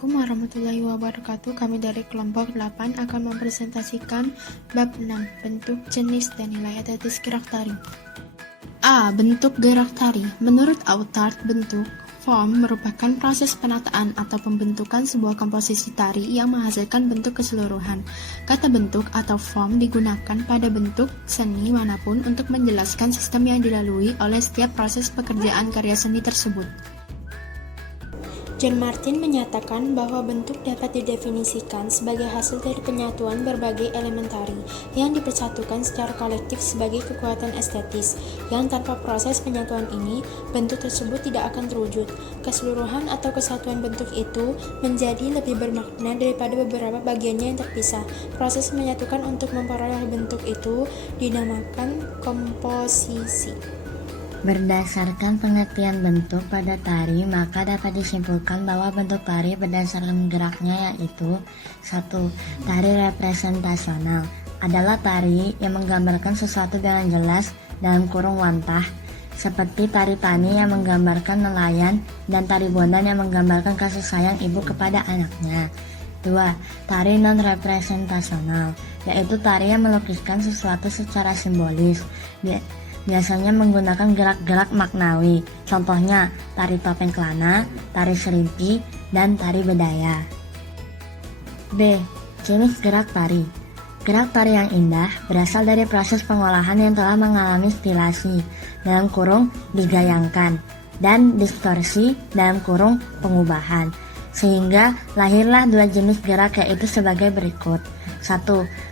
Assalamualaikum warahmatullahi wabarakatuh. Kami dari kelompok 8 akan mempresentasikan bab 6, bentuk, jenis, dan nilai estetis gerak tari. A. Bentuk gerak tari. Menurut Autard, bentuk form merupakan proses penataan atau pembentukan sebuah komposisi tari yang menghasilkan bentuk keseluruhan. Kata bentuk atau form digunakan pada bentuk seni manapun untuk menjelaskan sistem yang dilalui oleh setiap proses pekerjaan karya seni tersebut. John Martin menyatakan bahwa bentuk dapat didefinisikan sebagai hasil dari penyatuan berbagai elemen tari yang dipersatukan secara kolektif sebagai kekuatan estetis, yang tanpa proses penyatuan ini, bentuk tersebut tidak akan terwujud. Keseluruhan atau kesatuan bentuk itu menjadi lebih bermakna daripada beberapa bagiannya yang terpisah. Proses menyatukan untuk memperoleh bentuk itu dinamakan komposisi. Berdasarkan pengertian bentuk pada tari, maka dapat disimpulkan bahwa bentuk tari berdasarkan geraknya yaitu 1. Tari representasional adalah tari yang menggambarkan sesuatu dengan jelas dalam kurung wantah, seperti tari tani yang menggambarkan nelayan dan tari bondan yang menggambarkan kasih sayang ibu kepada anaknya. 2. Tari non-representasional, yaitu tari yang melukiskan sesuatu secara simbolis, biasanya menggunakan gerak-gerak maknawi, contohnya tari topeng kelana, tari serimpi, dan tari bedaya. B. Jenis gerak tari. Gerak tari yang indah berasal dari proses pengolahan yang telah mengalami stilasi, dalam kurung digayangkan, dan distorsi, dalam kurung pengubahan, sehingga lahirlah dua jenis gerak yaitu sebagai berikut. 1.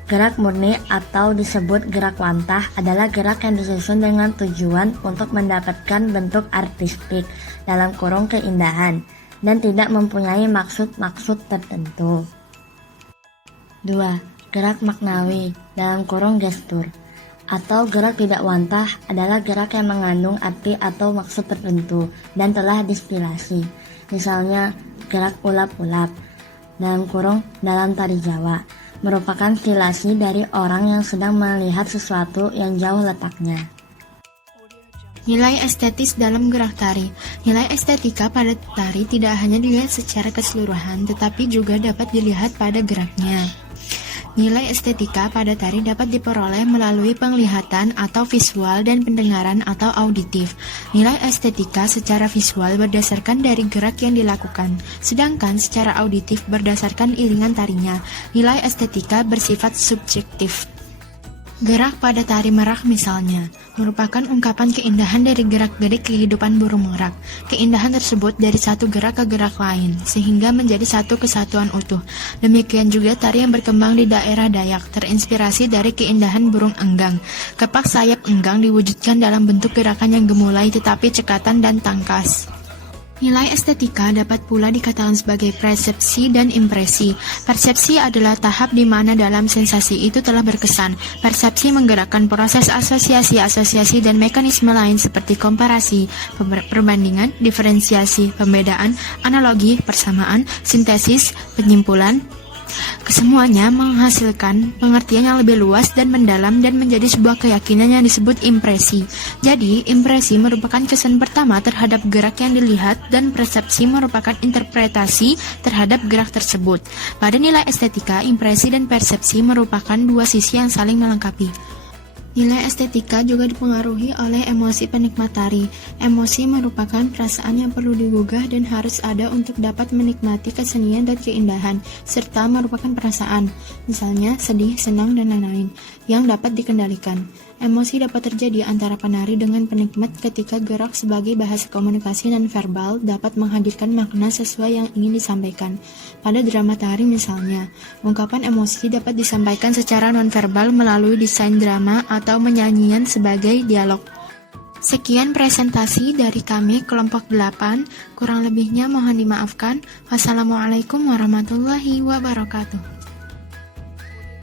Gerak murni atau disebut gerak wantah adalah gerak yang disusun dengan tujuan untuk mendapatkan bentuk artistik dalam kurung keindahan dan tidak mempunyai maksud-maksud tertentu. 2. Gerak maknawi dalam kurung gestur atau gerak tidak wantah adalah gerak yang mengandung arti atau maksud tertentu dan telah distilasi. Misalnya gerak ulap-ulap dalam kurung dalam tari Jawa merupakan stilasi dari orang yang sedang melihat sesuatu yang jauh letaknya. Nilai estetis dalam gerak tari. Nilai estetika pada tari tidak hanya dilihat secara keseluruhan, tetapi juga dapat dilihat pada geraknya. Nilai estetika pada tari dapat diperoleh melalui penglihatan atau visual dan pendengaran atau auditif. Nilai estetika secara visual berdasarkan dari gerak yang dilakukan, sedangkan secara auditif berdasarkan iringan tarinya. Nilai estetika bersifat subjektif. Gerak pada tari merak misalnya, merupakan ungkapan keindahan dari gerak-gerik kehidupan burung merak. Keindahan tersebut dari satu gerak ke gerak lain, sehingga menjadi satu kesatuan utuh. Demikian juga tari yang berkembang di daerah Dayak, terinspirasi dari keindahan burung enggang. Kepak sayap enggang diwujudkan dalam bentuk gerakan yang gemulai tetapi cekatan dan tangkas. Nilai estetika dapat pula dikatakan sebagai persepsi dan impresi. Persepsi adalah tahap di mana dalam sensasi itu telah berkesan. Persepsi menggerakkan proses asosiasi dan mekanisme lain seperti komparasi, perbandingan, diferensiasi, pembedaan, analogi, persamaan, sintesis, penyimpulan. Kesemuanya menghasilkan pengertian yang lebih luas dan mendalam dan menjadi sebuah keyakinan yang disebut impresi. Jadi, impresi merupakan kesan pertama terhadap gerak yang dilihat dan persepsi merupakan interpretasi terhadap gerak tersebut. Pada nilai estetika, impresi dan persepsi merupakan dua sisi yang saling melengkapi. Nilai estetika juga dipengaruhi oleh emosi penikmat tari. Emosi merupakan perasaan yang perlu digugah dan harus ada untuk dapat menikmati kesenian dan keindahan, serta merupakan perasaan, misalnya sedih, senang, dan lain-lain, yang dapat dikendalikan. Emosi dapat terjadi antara penari dengan penikmat ketika gerak sebagai bahasa komunikasi non-verbal dapat menghadirkan makna sesuai yang ingin disampaikan. Pada drama tari misalnya, ungkapan emosi dapat disampaikan secara non-verbal melalui desain drama atau menyanyian sebagai dialog. Sekian presentasi dari kami kelompok 8, kurang lebihnya mohon dimaafkan. Wassalamualaikum warahmatullahi wabarakatuh.